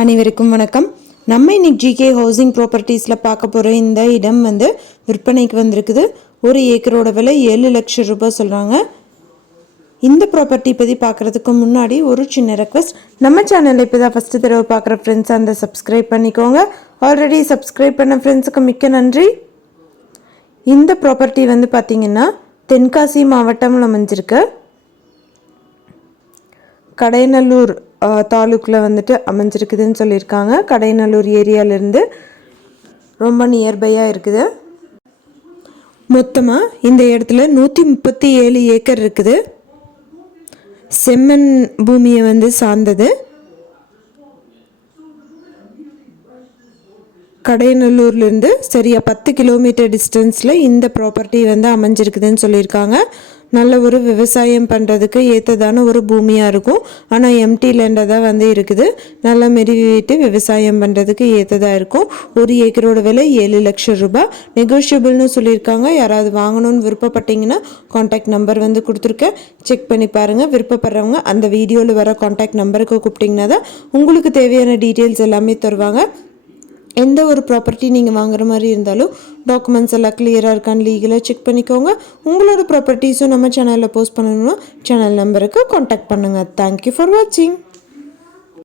அனைவருக்கும் வணக்கம். நம்ம இன்னைக்கு ஜிகே ஹவுசிங் ப்ராப்பர்ட்டிஸில் பார்க்க போகிற இந்த இடம் விற்பனைக்கு வந்திருக்குது. ஒரு ஏக்கரோட விலை 7 லட்சம் ரூபாய் சொல்கிறாங்க. இந்த ப்ராப்பர்ட்டி பற்றி பார்க்குறதுக்கு முன்னாடி ஒரு சின்ன ரெக்வஸ்ட், நம்ம சேனலில் இப்போ தான் ஃபஸ்ட்டு தடவை பார்க்குற ஃப்ரெண்ட்ஸ் அந்த சப்ஸ்கிரைப் பண்ணிக்கோங்க. ஆல்ரெடி சப்ஸ்கிரைப் பண்ண ஃப்ரெண்ட்ஸுக்கு மிக்க நன்றி. இந்த ப்ராப்பர்ட்டி பார்த்திங்கன்னா தென்காசி மாவட்டம்ல அமைஞ்சிருக்கு. கடையநல்லூர் தாலுக்கில் அமைஞ்சிருக்குதுன்னு சொல்லியிருக்காங்க. கடையநல்லூர் ஏரியாவிலேருந்து ரொம்ப நியர்பையாக இருக்குது. மொத்தமாக இந்த இடத்துல 137 ஏக்கர் இருக்குது. செம்மண் பூமியை சார்ந்தது. கடையநல்லூர்லேருந்து சரியாக 10 கிலோமீட்டர் டிஸ்டன்ஸில் இந்த ப்ராப்பர்ட்டி அமைஞ்சிருக்குதுன்னு சொல்லியிருக்காங்க. நல்ல ஒரு விவசாயம் பண்ணுறதுக்கு ஏற்றதான ஒரு பூமியாக இருக்கும். ஆனால் எம்டி லேண்டாக தான் இருக்குது. நல்லா மெருவிட்டு விவசாயம் பண்ணுறதுக்கு ஏற்றதாக இருக்கும். ஒரு ஏக்கரோட விலை 7 லட்சம் ரூபாய். நெகோஷியபிள்னு சொல்லியிருக்காங்க. யாராவது வாங்கணும்னு விருப்பப்பட்டீங்கன்னா காண்டாக்ட் நம்பர் கொடுத்துருக்கேன், செக் பண்ணி பாருங்கள். விருப்பப்படுறவங்க அந்த வீடியோவில் வர காண்டாக்ட் நம்பருக்கு கூப்பிட்டிங்கன்னா தான் உங்களுக்கு தேவையான டீட்டெயில்ஸ் எல்லாமே தருவாங்க. எந்த ஒரு ப்ராப்பர்ட்டி நீங்கள் வாங்குற மாதிரி இருந்தாலும் டாக்குமெண்ட்ஸ் எல்லாம் கிளியராக இருக்கான்னு லீகலாக செக் பண்ணிக்கோங்க. உங்களோட ப்ராப்பர்ட்டிஸும் நம்ம சேனலில் போஸ்ட் பண்ணணும்னா சேனல் நம்பருக்கு காண்டாக்ட் பண்ணுங்கள். தேங்க்யூ ஃபார் வாட்சிங்.